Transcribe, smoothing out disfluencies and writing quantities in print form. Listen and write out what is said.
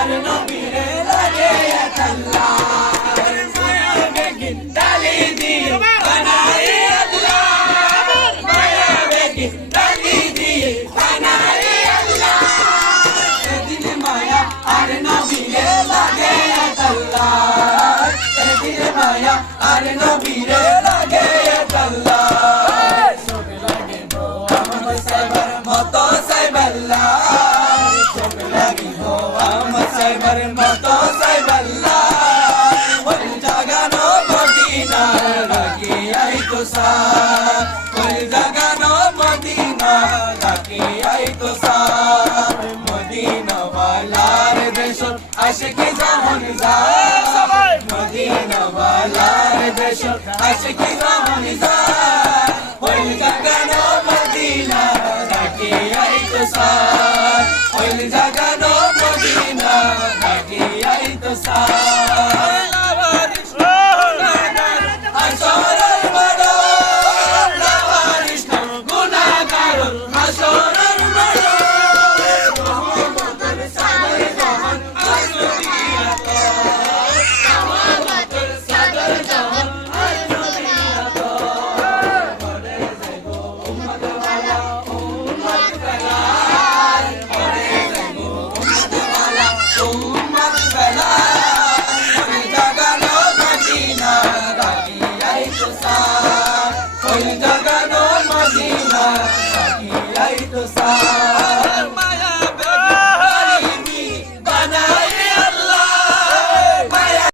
আর নবীরে লাগে এক আল্লাহ মায়া বেগিন ডালি দিয়ে বানাই আল্লাহ মায়া বেগিন ডালি দিয়ে বানাই আল্লাহ এদিন মায়া আর নবীরে লাগে এক আল্লাহ এদিন মায়া আর নবীরে লাগে এক আল্লাহ চোখ লাগে মোহাম্মদ সাইবার মতো সাইবাল্লাহ চোখ লাগে মোহাম্মদ সাইবার মতো সাইবাল্লাহ ওই জাগানো মদিনা লাগে আই তো সা ওই জাগানো মদিনা লাগে আই তো সা মদিনা ওয়ালার দেশ আশিকি জাহান যায় মদিনা ওয়ালার দেশ আশিকি জাহান যায় ওই জাগানো মদিনা লাগে আই তো সা ওই জাগানো